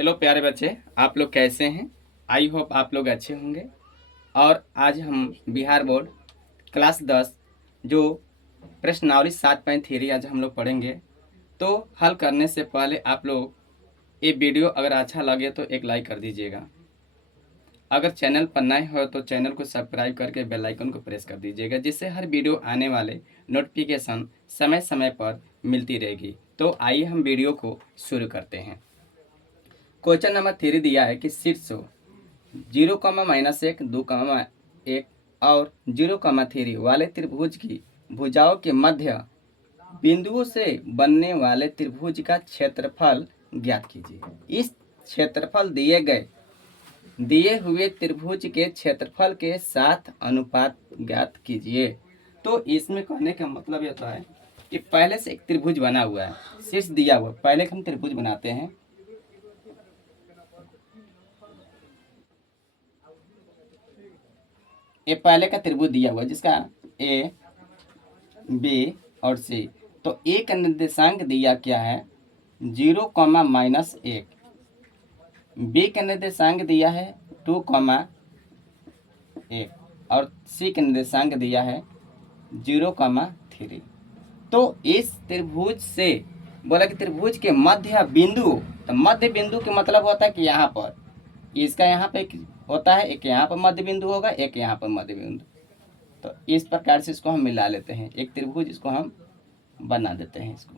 Hello प्यारे बच्चे, आप लोग कैसे हैं? आई होप आप लोग अच्छे होंगे। और आज हम बिहार बोर्ड क्लास 10 जो प्रश्नावली 7.3 आज हम लोग पढ़ेंगे। तो हल करने से पहले आप लोग ये वीडियो अगर अच्छा लगे तो एक लाइक कर दीजिएगा। अगर चैनल पर नए हो तो चैनल को सब्सक्राइब करके बेल आइकन को प्रेस कर दीजिएगा, जिससे हर वीडियो आने वाले नोटिफिकेशन समय समय पर मिलती रहेगी। तो आइए हम वीडियो को शुरू करते हैं। क्वेश्चन नंबर 3 दिया है कि शीर्ष 0, -1, 2, 1 और 0, 3 वाले त्रिभुज की भुजाओं के मध्य बिंदुओं से बनने वाले त्रिभुज का क्षेत्रफल ज्ञात कीजिए। इस क्षेत्रफल दिए हुए त्रिभुज के क्षेत्रफल के साथ अनुपात ज्ञात कीजिए। तो इसमें कहने का मतलब यह है कि पहले से एक त्रिभुज बना हुआ है, शीर्ष दिया हुआ, पहले हम त्रिभुज बनाते हैं। ये पहले का त्रिभुज दिया हुआ जिसका ए बी और सी। तो ए का निर्देशांक दिया क्या है 0, -1। बी का निर्देशांक दिया है 2, 1 और सी का निर्देशांक दिया है 0, 3। तो इस त्रिभुज से बोला कि त्रिभुज के मध्य बिंदु, तो मध्य बिंदु के मतलब होता है कि यहाँ पर इसका यहाँ पे होता है, एक यहाँ पर मध्य बिंदु होगा, एक यहाँ पर मध्य बिंदु। तो इस प्रकार से इसको हम मिला लेते हैं, एक त्रिभुज इसको हम बना देते हैं। इसको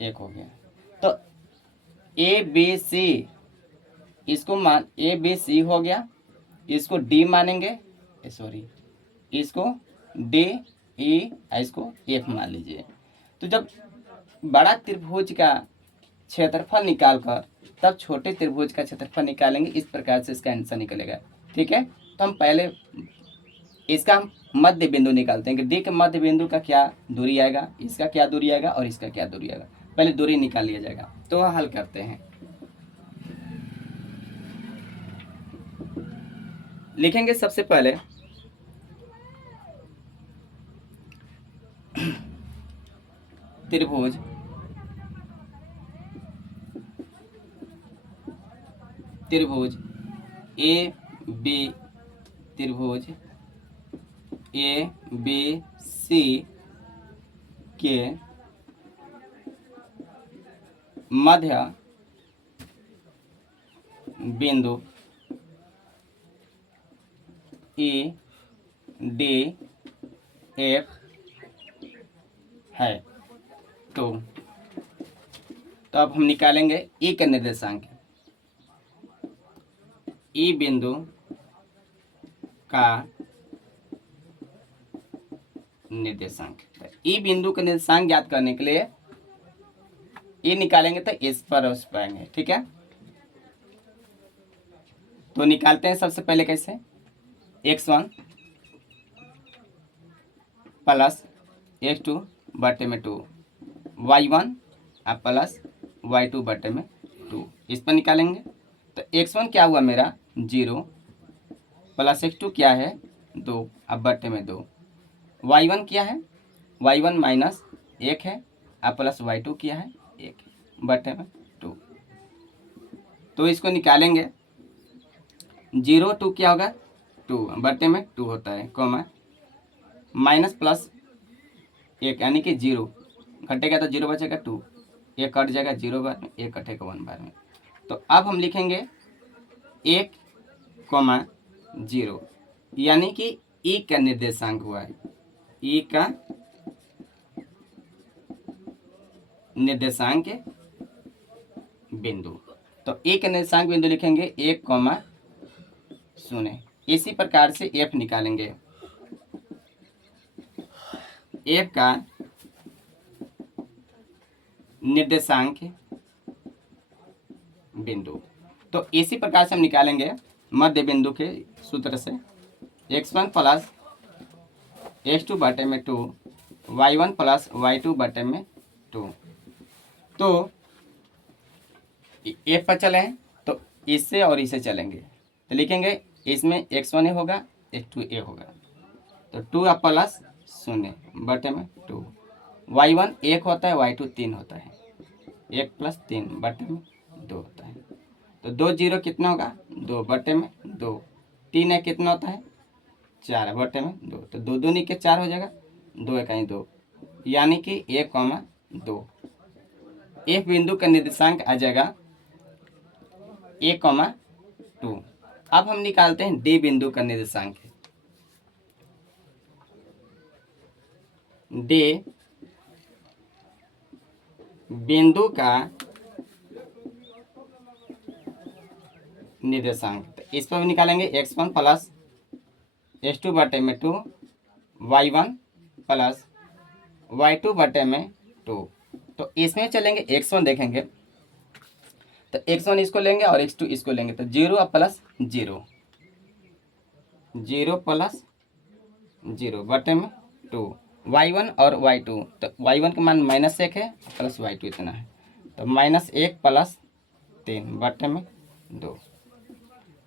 एक हो गया। तो ए बी सी, इसको मान ए बी सी हो गया, इसको डी मानेंगे, सॉरी इसको डी ई, इसको एफ मान लीजिए। तो जब बड़ा त्रिभुज का क्षेत्रफल निकालकर तब छोटे त्रिभुज का क्षेत्रफल निकालेंगे, इस प्रकार से इसका आंसर निकलेगा। ठीक है, तो हम पहले इसका हम मध्य बिंदु निकालते हैं कि डी के मध्य बिंदु का क्या दूरी आएगा, इसका क्या दूरी आएगा और इसका क्या दूरी आएगा। पहले दूरी निकाल लिया जाएगा। तो हल करते हैं। लिखेंगे सबसे पहले त्रिभुज त्रिभुज ए बी, त्रिभुज ए बी सी के मध्य बिंदु ई डी एफ है। तो अब हम निकालेंगे ई का निर्देशांक। ई बिंदु का निर्देशांक, ई बिंदु का निर्देशांक ज्ञात करने के लिए ई निकालेंगे तो इस पर उस पाएंगे। ठीक है, तो निकालते हैं सबसे पहले कैसे। x1 प्लस x2 बटे में 2, y1 प्लस y2 बटे में 2, इस पर निकालेंगे। तो x1 क्या हुआ मेरा 0, प्लस x2 क्या है 2, अब बटे में 2। y1 क्या है, y1 माइनस 1 है, अब प्लस y2 क्या है 1 बटे में 2। तो इसको निकालेंगे, 0 2 क्या होगा 2 बटे में 2 होता है, कॉमा माइनस प्लस 1 यानी कि 0 घटेगा तो 0 बचेगा 2, 1 कट जाएगा 0 बार में, 1 कटेगा 1 बार में। तो अब हम लिखेंगे 1, 0 यानी कि ई का निर्देशांक हुआ है, ई का निर्देशांक बिंदु। तो ई का निर्देशांक बिंदु लिखेंगे 1, 0। इसी प्रकार से एफ निकालेंगे, एफ का निर्देशांक बिंदु। तो इसी प्रकार से हम निकालेंगे मध्य बिंदु के सूत्र से, x1 प्लस x2 बटे में 2, y1 प्लस y2 बटे में 2। तो एफ पर चले तो इससे और इसे चलेंगे, तो लिखेंगे इसमें x1 ए होगा, x2 ए होगा, तो 2 प्लस 0 बटे में 2, y1 1 होता है, y2 3 होता है। 1 प्लस 3 बटे में 2 होता है। तो 2 जीरो कितना होगा 2 बटे में 2, 3 है कितना होता है 4 बटे में 2, तो 2 दूनी के 4 हो जाएगा, 2 इकाई 2, यानी कि 1,2। एक बिंदु का निर्देशांक आ जाएगा 1,2। अब हम निकालते हैं डी बिंदु का निर्देशांक। डी बिंदु का निर्देशांक, तो इस पर भी निकालेंगे x1 प्लस x2 बटे में 2, y1 प्लस y2 बटे में 2। तो इसमें चलेंगे x1 देखेंगे, तो x1 इसको लेंगे और x2 इसको लेंगे, तो 0 प्लस 0, 0 प्लस 0 बटे में 2, y1 और y2, तो y1 का मान -1 है प्लस y2 इतना है, तो -1 प्लस 3 बटे में 2,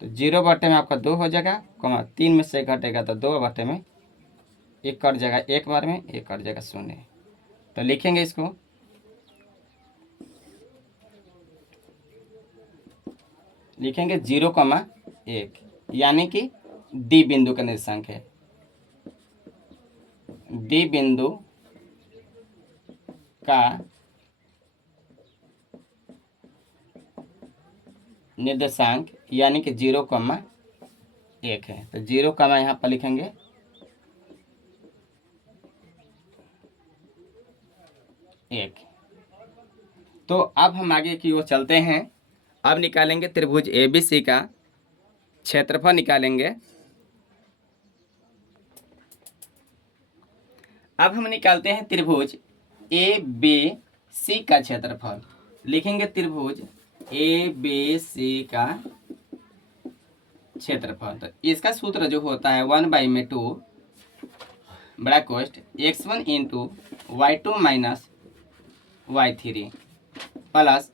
तो 0 बटे में आपका 2 हो जाएगा, 3 में से 1 घटेगा तो 2 बटे में 1 कट जाएगा, एक बार में 1 कट जाएगा 0। तो लिखेंगे इसको, लिखेंगे 0,1, यानी कि डी बिंदु का निर्देशांक है। डी बिंदु का निर्देशांक यानी कि 0,1 है, तो 0, यहाँ पर लिखेंगे 1। तो अब हम आगे की ओर चलते हैं। अब निकालेंगे त्रिभुज ABC का क्षेत्रफल निकालेंगे। अब हम निकालते हैं त्रिभुज ABC का क्षेत्रफल। लिखेंगे त्रिभुज ABC का क्षेत्रफल, तो इसका सूत्र जो होता है 1/2 बड़ा कोष्ठ x1 into y2 minus y3 plus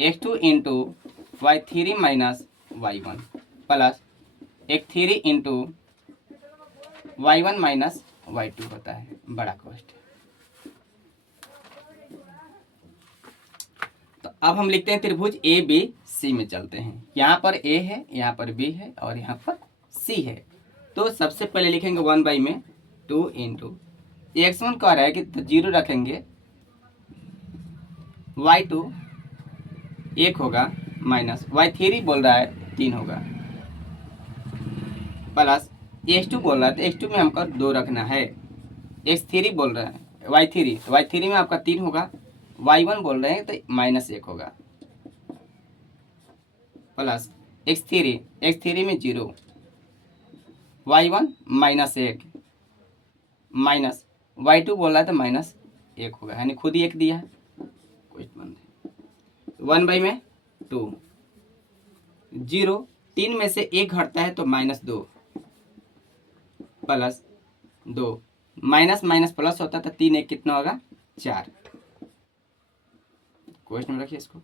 x2 into y3 minus y1 plus x3 into y1 minus y2 होता है बड़ा कोष्ठ। तो अब हम लिखते हैं त्रिभुज ABC में चलते हैं। यहाँ पर A है, यहाँ पर B है और यहाँ पर C है। तो सबसे पहले लिखेंगे 1/2 इंटू x1 कह रहा है कि तो 0 रखेंगे, y2 1 होगा माइनस y3 बोल रहा है 3 होगा प्लस x2 बोल रहा है तो x2 में हमको 2 रखना है, x3 बोल रहा है y3 तो y3 में आपका 3 होगा, y1 बोल रहे हैं तो -1 होगा प्लस x3 में 0, y1 -1 माइनस y2 बोल रहा है तो -1 होगा, यानी खुद ही 1 दिया है, कोई बंद है। 1/2 0, 3 में से 1 घटता है तो -2 प्लस 2, माइनस माइनस प्लस होता है तो 3 1 कितना होगा 4, क्वेश्चन में रखिए इसको,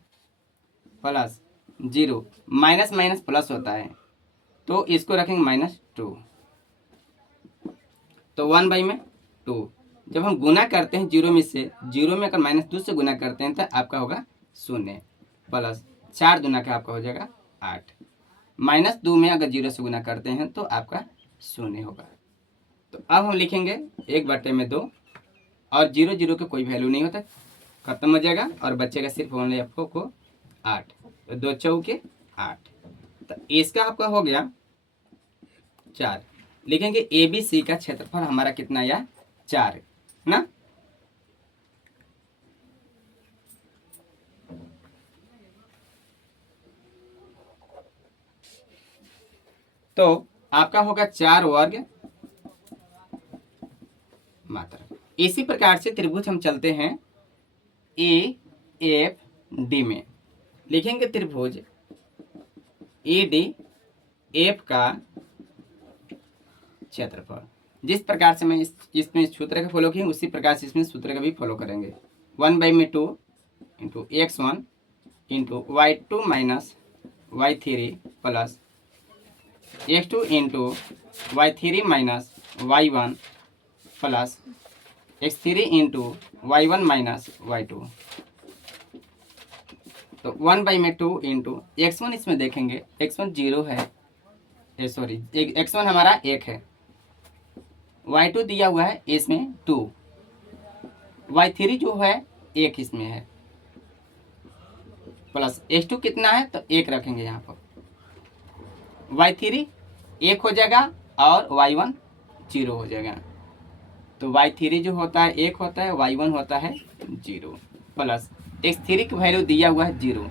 प्लस 0, माइनस माइनस प्लस होता है तो इसको रखेंगे -2, तो 1/2 जब हम गुना करते हैं 0 में से, 0 में अगर -2 से गुना करते हैं तो आपका होगा 0 प्लस 4 दूना का आपका हो जाएगा 8, -2 में अगर 0 से गुना करते हैं तो आपका 0 होगा। तो अब हम लिखेंगे 1/2 और 0 0 का कोई वैल्यू नहीं होता, खत्म हो जाएगा और बचेगा सिर्फ ओनली आपको 8, तो 2 चौके 8, तो इसका आपका हो गया 4। लिखेंगे ABC का क्षेत्रफल हमारा कितना आया 4 ना। तो आपका होगा 4 वर्ग मात्रा। इसी प्रकार से त्रिभुज हम चलते हैं EFD में। लिखेंगे त्रिभुज EDF का क्षेत्रफल। जिस प्रकार से मैं इसमें सूत्र का फॉलो किया उसी प्रकार से इसमें सूत्र का भी फॉलो करेंगे। 1/2 into x1 into y2 minus y3 plus x2 into y3 minus y1 plus x3 into y1 minus y2 तो 1/2 इंटू x1 इसमें देखेंगे x1 0 है, सॉरी x1 हमारा 1 है, y2 दिया हुआ है इसमें 2, y3 जो है 1 इसमें है, प्लस x2 कितना है तो 1 रखेंगे यहाँ पर, y3 1 हो जाएगा और y1 0 हो जाएगा। तो y3 जो होता है 1 होता है, y1 होता है 0, प्लस x3 की वैल्यू दिया हुआ है 0,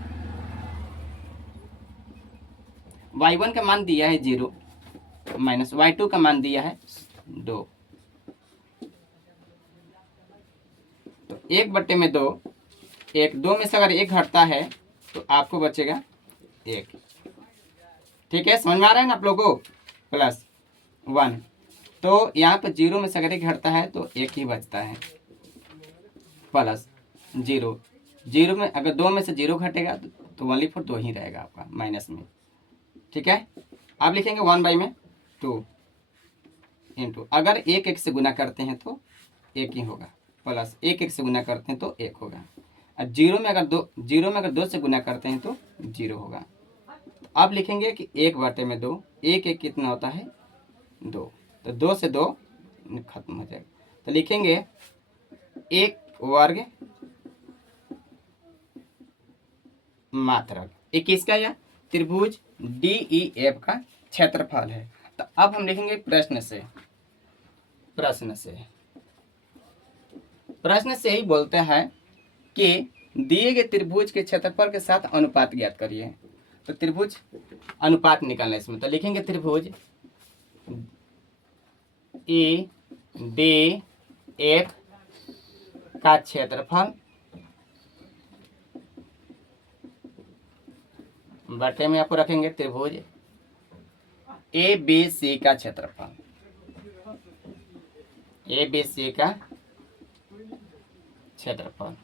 y1 का मान दिया है 0, माइनस y2 का मान दिया है 2। तो 1/2, 2 में से अगर 1 घटता है तो आपको बचेगा 1। ठीक है, समझ में आ रहा है ना आप लोगों को? प्लस 1, तो यहाँ पर 0 में से अगर 1 घटता है तो 1 ही बचता है, प्लस 0, 0 में अगर 2 में से 0 घटेगा तो ओनली फॉर 2 ही रहेगा आपका माइनस में। ठीक है, आप लिखेंगे 1/2 इंटू, अगर 1 से गुना करते हैं तो 1 ही होगा, प्लस 1 से गुना करते हैं तो 1 होगा, और 0 में अगर 2 से गुना करते हैं तो 0 होगा। आप लिखेंगे कि 1/2, 1 कितना होता है 2, तो 2 से 2 खत्म हो जाएगा, तो लिखेंगे 1 वर्ग मात्रक। एक किसका या त्रिभुज DEF का क्षेत्रफल है। तो अब हम लिखेंगे प्रश्न से ही बोलते हैं कि दिए गए त्रिभुज के क्षेत्रफल के साथ अनुपात ज्ञात करिए। तो त्रिभुज अनुपात निकालना है इसमें, तो लिखेंगे त्रिभुज EDF का क्षेत्रफल बटे में आपको रखेंगे त्रिभुज ABC का क्षेत्रफल, ABC का क्षेत्रफल।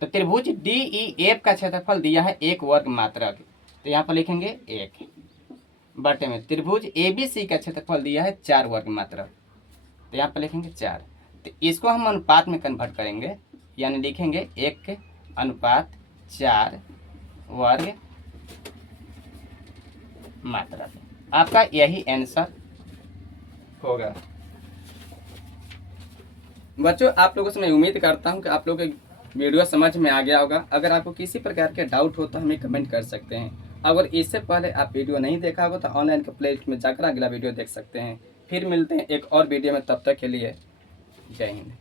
तो त्रिभुज DEF का क्षेत्रफल दिया है 1 वर्ग मात्रक, तो यहाँ पर लिखेंगे 1 बटे में त्रिभुज ABC का क्षेत्रफल दिया है 4 वर्ग मात्रक, तो यहाँ पर लिखेंगे 4। तो इसको हम अनुपात में कन्वर्ट करेंगे, यानी लिखेंगे 1/4 वर्ग मात्रक। आपका यही आंसर होगा। बच्चों, आप लोगों से मैं उम्मीद करता हूं कि आप लोगों को वीडियो समझ में आ गया होगा। अगर आपको किसी प्रकार के डाउट हो तो हमें कमेंट कर सकते हैं। अगर इससे पहले आप वीडियो नहीं देखा होगा तो ऑनलाइन के प्लेलिस्ट में जाकर अगला वीडियो देख सकते हैं। फिर मिलते हैं एक और वीडियो में, तब तक के लिए जय हिंद।